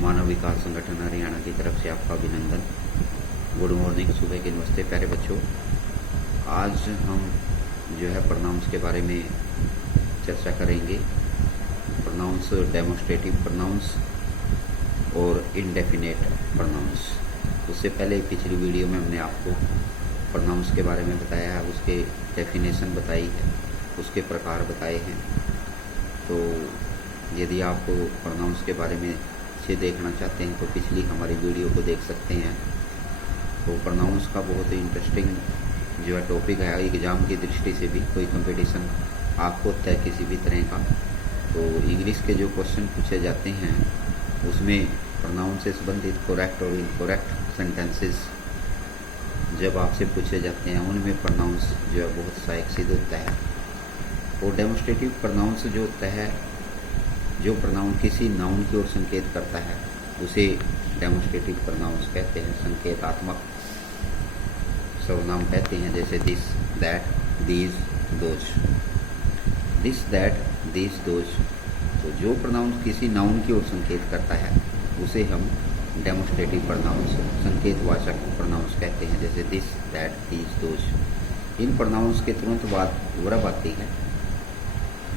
मानव विकास संगठन हरियाणा की तरफ से आपका अभिनंदन। गुड मॉर्निंग, सुबह के नमस्ते प्यारे बच्चों। आज हम जो है प्रोनाउंस के बारे में चर्चा करेंगे। प्रोनाउंस, डेमोस्ट्रेटिव प्रोनाउंस और इनडेफिनेट प्रोनाउंस। उससे पहले पिछली वीडियो में हमने आपको प्रोनाउंस के बारे में बताया है, उसके डेफिनेशन बताई है, उसके प्रकार बताए हैं। तो यदि आप प्रोनाउंस के बारे में से देखना चाहते हैं तो पिछली हमारी वीडियो को देख सकते हैं। तो प्रोनाउंस का बहुत ही इंटरेस्टिंग जो है टॉपिक है। एग्ज़ाम की दृष्टि से भी कोई कंपटीशन आपको होता है किसी भी तरह का, तो इंग्लिश के जो क्वेश्चन पूछे जाते हैं उसमें प्रोनाउंस से संबंधित करेक्ट और इनकरेक्ट सेंटेंसेस जब आपसे पूछे जाते हैं उनमें प्रोनाउंस जो है बहुत सहायक सिद्ध होता है। और डेमोस्ट्रेटिव प्रोनाउंस जो होता है, जो प्रोनाउन किसी नाउन की ओर संकेत करता है उसे डेमोस्ट्रेटिव प्रोनाउंस कहते हैं। संकेतात्मक सर्वनाम कहते हैं, जैसे this, that, these, those. This, that, these, those. तो जो प्रोनाउन किसी नाउन की ओर संकेत करता है उसे हम डेमोस्ट्रेटिव प्रोनाउंस, संकेतवाचक प्रोनाउंस कहते हैं, जैसे दिस, दैट, दीज, दोज। इन प्रोनाउंस के तुरंत बाद वर्ब आती है।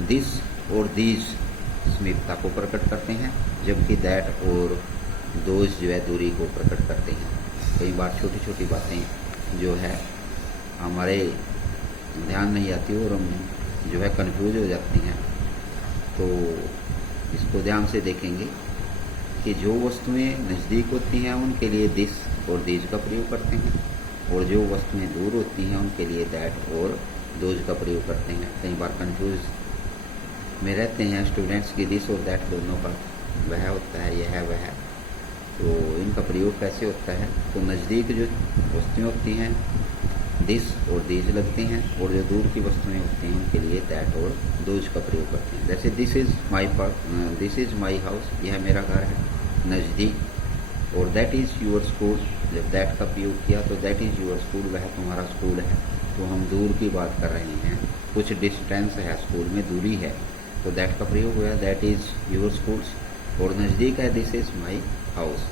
दिस और दीज समीपता को प्रकट करते हैं, जबकि दैट और दोज जो है दूरी को प्रकट करते हैं। कई बार छोटी छोटी बातें जो है हमारे ध्यान नहीं आती और हम जो है कंफ्यूज हो जाते हैं। तो इसको ध्यान से देखेंगे कि जो वस्तुएं नज़दीक होती हैं उनके लिए दिस और दीज का प्रयोग करते हैं, और जो वस्तुएं दूर होती हैं उनके लिए दैट और दोज का प्रयोग करते हैं। कई बार कंफ्यूज में रहते हैं स्टूडेंट्स की दिस और दैट दोनों का वह होता है, यह है वह है। तो इनका प्रयोग कैसे होता है? तो नज़दीक जो वस्तुएं होती हैं दिस और दीज लगती हैं, और जो दूर की वस्तुएं होती हैं उनके लिए दैट और दोज का प्रयोग करते हैं। जैसे दिस इज़ माई हाउस, यह मेरा घर है, नज़दीक। और दैट इज़ योर स्कूल, जब दैट का प्रयोग किया तो दैट इज़ योर स्कूल, वह तुम्हारा स्कूल है। तो हम दूर की बात कर रहे हैं, कुछ डिस्टेंस है, स्कूल में दूरी है, तो दैट का प्रयोग हुआ, दैट इज़ योर स्कूल्स। और नज़दीक है, दिस इज़ माई हाउस,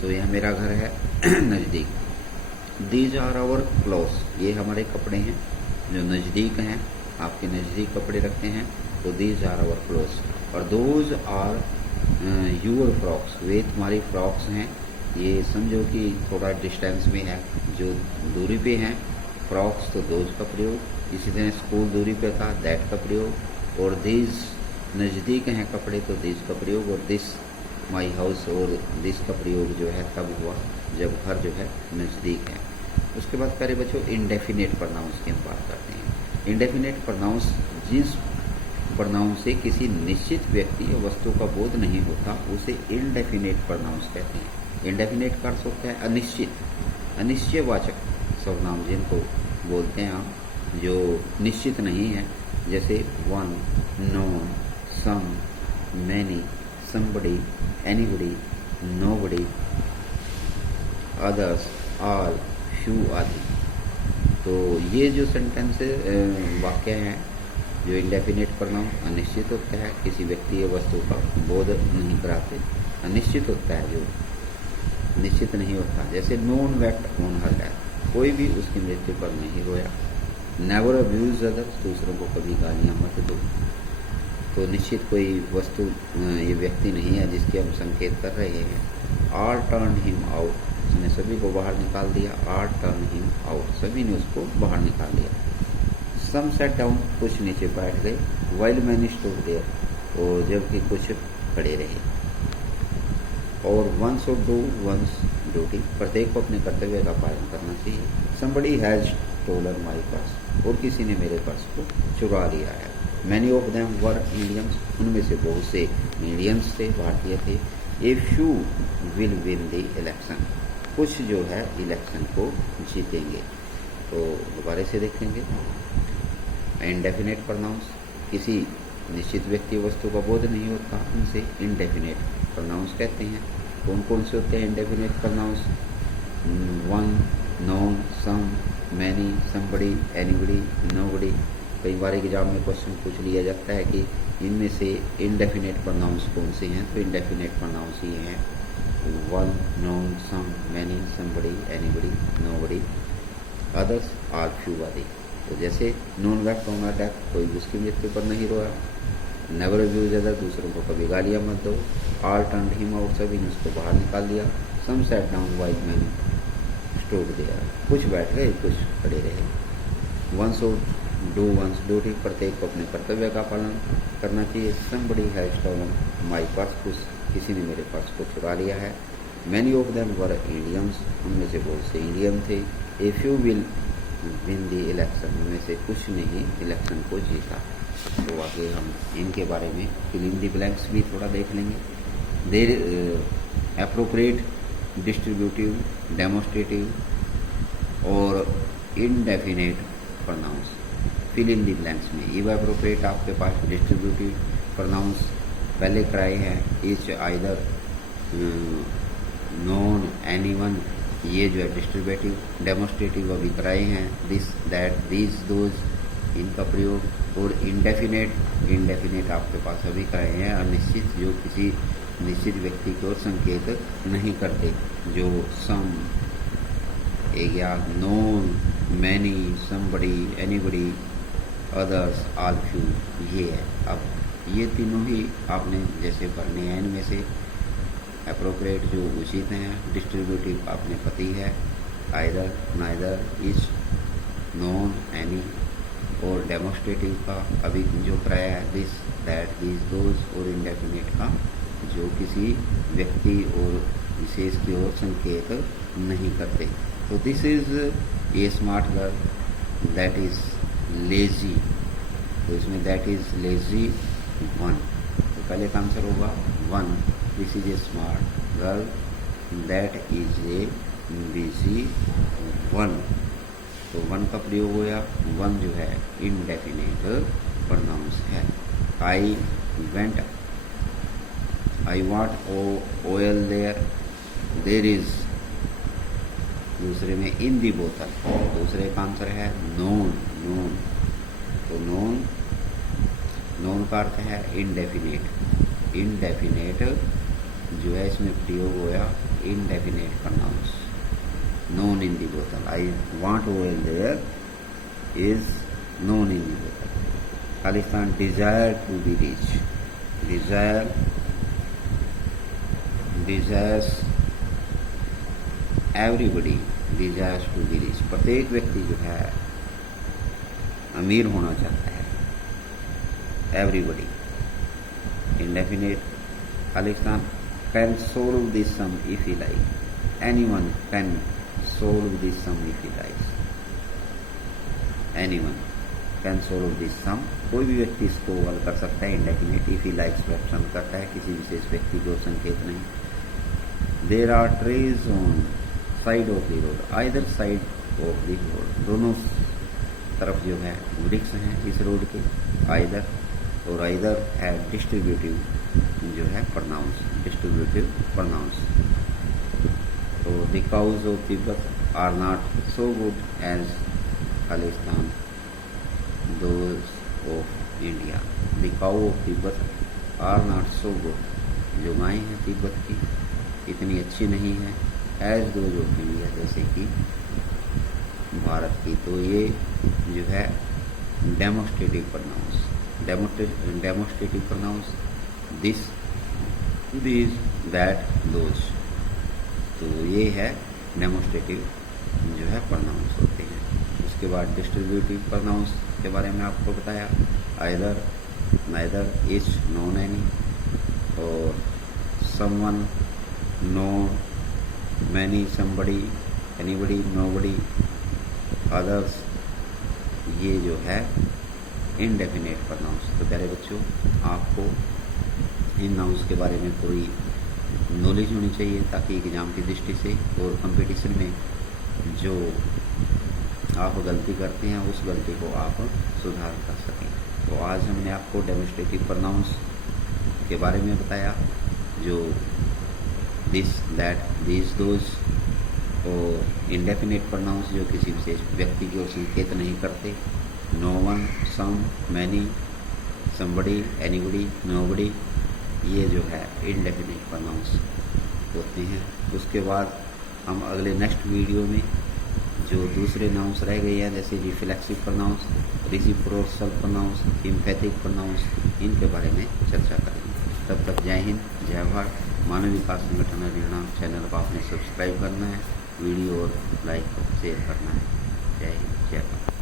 तो यह मेरा घर है नज़दीक। दीज आर आवर क्लोथ्स, ये हमारे कपड़े हैं जो नज़दीक हैं, आपके नज़दीक कपड़े रखते हैं, तो दीज आर आवर क्लोथ्स। और दोज आर यूर फ्रॉक्स, वे तुम्हारी फ्रॉक्स हैं। ये समझो कि थोड़ा डिस्टेंस में है, जो दूरी पे हैं। फ्रॉक्स तो दोज का प्रयोग, इसी तरह स्कूल दूरी पे था, दैट का प्रयोग। और दीज नज़दीक हैं कपड़े, तो दीज का प्रयोग। और दिस माई हाउस और दिस का प्रयोग जो है तब हुआ जब घर जो है नज़दीक है। उसके बाद प्यारे बच्चों इनडेफिनेट प्रोनाउंस की हम बात करते हैं। इनडेफिनेट प्रोनाउंस, जिस प्रोनाउन से किसी निश्चित व्यक्ति या वस्तु का बोध नहीं होता उसे इनडेफिनेट प्रोनाउंस कहते हैं। इनडेफिनेट का अर्थ होता है अनिश्चित, अनिश्चयवाचक सर्वनाम जिनको बोलते हैं हम, जो निश्चित नहीं है, जैसे one, none, some, many, somebody, anybody, nobody, others, all, few आदि। तो ये जो सेंटेंस वाक्य हैं जो इंडेफिनेट प्रोनाउन, अनिश्चित होता है, किसी व्यक्ति या वस्तु का बोध नहीं कराते, अनिश्चित होता है, जो निश्चित नहीं होता। जैसे none wept on her death, कोई भी उसकी मृत्यु पर नहीं रोया। नेवर अब्यूज अदर्स, दूसरों को कभी गालियाँ मत दो। तो निश्चित कोई वस्तु ये व्यक्ति नहीं है जिसके हम संकेत कर रहे हैं। आर टर्न हिम आउट, उसने सभी को बाहर निकाल दिया। आर टर्न हिम आउट, सभी ने उसको बाहर निकाल दिया। सम सेट डाउन, कुछ नीचे बैठ गए। वाइल मैनी स्टूड देयर, और जबकि कुछ खड़े रहे। और one should do one's duty, प्रत्येक को अपने कर्तव्य का पालन करना चाहिए। Somebody has stolen my purse, और किसी ने मेरे पर्स को चुरा लिया है। Many of them were Indians, उनमें से बहुत से इंडियंस थे, भारतीय थे। A few will win the election, कुछ जो है इलेक्शन को जीतेंगे। तो दोबारा से देखेंगे। इनडेफिनेट प्रोनाउंस, किसी निश्चित व्यक्ति वस्तु का बोध नहीं होता, उनसे इनडेफिनेट प्रोनाउंस कहते हैं। कौन कौन से होते हैं indefinite pronounce? One, none, some, many, somebody, anybody, nobody. कई बार एग्जाम में क्वेश्चन पूछ लिया जाता है कि इनमें से इनडेफिनेट प्रोनाउंस कौन से हैं, तो इनडेफिनेट प्रोनाउंस ये हैं one, none, some, many, somebody, anybody, nobody, others, all, few आदि। तो जैसे none wept on a death, कोई उसकी मृत्यु पर नहीं रोया। नेवर अब्यूज अदर, दूसरों को कभी गालियाँ मत दो। आल टर्न्ड हिम आउट, सभी ने उसको बाहर निकाल दिया। Some sat down wise man stood there, कुछ बैठ गए कुछ खड़े रहे। One should do one's duty, प्रत्येक को अपने कर्तव्य का पालन करना चाहिए। Somebody has stolen my purse, किसी ने मेरे पर्स को चुरा लिया है। Many of them were Indians, उनमें से बहुत से इंडियन थे। A few will win the election, उनमें से कुछ ने ही इलेक्शन को जीता। तो आगे हम इनके बारे में फिल इन द ब्लैंक्स भी थोड़ा देख लेंगे। देर एप्रोप्रिएट, डिस्ट्रीब्यूटिव, डेमोस्ट्रेटिव और indefinite pronouns. Fill in the blanks में इवैप्रोप्रिएट आपके पास डिस्ट्रीब्यूटिव प्रोनाउंस पहले कराए हैं। इच, आइदर, नोन, एनीवन, ये जो है डिस्ट्रीब्यूटिव। डेमोस्ट्रेटिव अभी कराए हैं। दिस, दैट, दीज, दोज, इनका प्रयोग। और इंडेफिनेट आपके पास अभी कराए हैं। अनिश्चित, जो किसी निश्चित व्यक्ति की ओर संकेत नहीं करते, जो सम, एक या none, many, somebody, anybody, others, all, few, ये है। अब ये तीनों ही आपने जैसे पढ़ने हैं, इनमें से एप्रोप्रिएट जो उचित हैं, डिस्ट्रीब्यूटिव आपने पति है, either, neither, etch, known, any, और डेमोस्ट्रेटिव का अभी जो कराया है दिस, दैट, दीज, दोज, और इंडेफिनेट का जो किसी व्यक्ति और विशेष की ओर संकेत नहीं करते। तो this is a smart girl that is lazy, तो इसमें दैट इज लेजी वन, तो पहले का आंसर होगा one. This is a smart girl that is a busy one, तो वन का प्रयोग होया। वन जो है इनडेफिनेट प्रोनाउंस है। I went, I want oil there, there is, दूसरे में इन दी बोतल, दूसरे का आंसर है नोन, नोन, तो नोन, नोन का अर्थ है इनडेफिनेट। इनडेफिनेट जो है इसमें प्रयोग होया indefinite pronouns. None in the बोतल, I want oil there is none in the बोतल। Khalistan, desire to be rich, desire, desires, everybody desires to be rich, प्रत्येक व्यक्ति जो है अमीर होना चाहता है। Everybody indefinite. Khalistan, can solve this sum if he like, anyone can solve this sum if he like, anyone can solve this sum, कोई भी व्यक्ति इसको हल कर सकता है। इंडेफिनेट, इफ ही लाइक्स पसंद करता है, किसी विशेष व्यक्ति को संकेत नहीं। There are trees on side of the road, either side of the road, दोनों तरफ जो है वृक्ष हैं इस रोड के। आइदर, और आइदर है डिस्ट्रीब्यूटिव जो है प्रोनाउंस, डिस्ट्रीब्यूटिव प्रोनाउंस। तो the cows of Tibet are not so good as Khalistan those of India, the cow of Tibet are not so good, जो गायें हैं तिब्बत की इतनी अच्छी नहीं है। एज दोज ऑफ इंडिया, जैसे कि भारत की। तो ये जो है demonstrative pronoun, demonstrative pronoun, this, these, that, those, तो ये है डेमोस्ट्रेटिव जो है प्रोनाउंस होते हैं। उसके बाद डिस्ट्रीब्यूटिव प्रोनाउंस के बारे में आपको बताया, either, neither, each, none, any, और someone, no, many, somebody, anybody, nobody, others, ये जो है इनडेफिनेट प्रोनाउंस। तो प्यारे बच्चों, आपको इन नाउंस के बारे में पूरी नॉलेज होनी चाहिए ताकि एग्ज़ाम की दृष्टि से और कंपटीशन में जो आप गलती करते हैं उस गलती को आप सुधार कर सकें। तो आज हमने आपको डेमोस्ट्रेटिव प्रोनाउंस के बारे में बताया, जो दिस, दैट, दीज, दोज, और इंडेफिनेट प्रोनाउंस जो किसी विशेष व्यक्ति की ओर संकेत नहीं करते। नो वन, सम, मैनी, समबडी, एनीबडी, नोबडी, ये जो है इंडेफिनेट प्रोनाउंस। होते हैं। उसके बाद हम अगले नेक्स्ट वीडियो में जो दूसरे नाउंस रह गए हैं, जैसे reflexive pronoun, reciprocal pronoun, emphatic pronoun, इनके बारे में चर्चा करेंगे। तब तक जय हिंद, जय भारत। मानव विकास संगठन हरियाणा चैनल को आपने सब्सक्राइब करना है, वीडियो और लाइक शेयर करना है। जय हिंद, जय भारत।